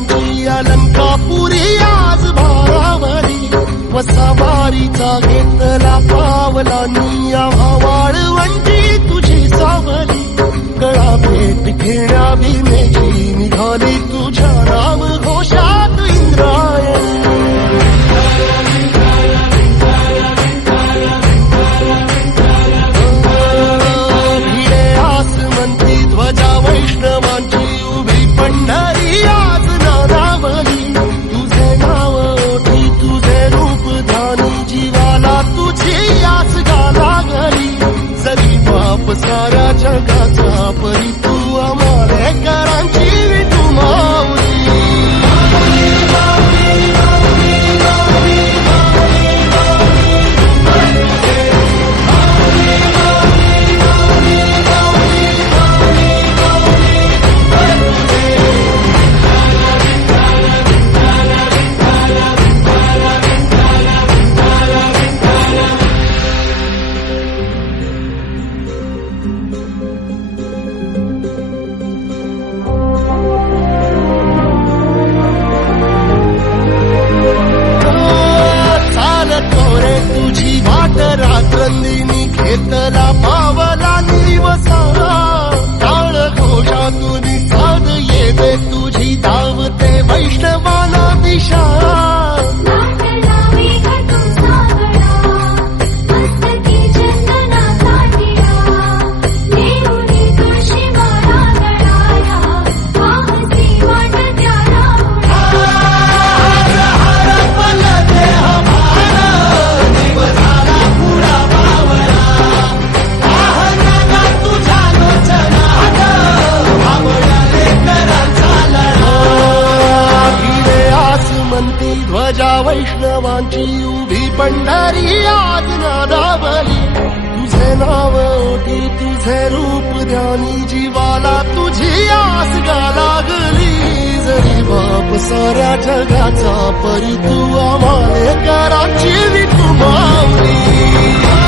रंगी अलंकापुरी आज भारावरी वसावारीचा घेतला पावलानी आव्हा वाळवंटी तुझी सावली. गळा भेट घेण्या तुझ्या वैष्णवांची उभी पंढारी आज नादावली तुझे नाव होती तुझे रूप ध्यानी जीवाला तुझी आस गा लागली. जरी बाप साऱ्या जगाचा परी तू आम्हाला कराची विठू मावली.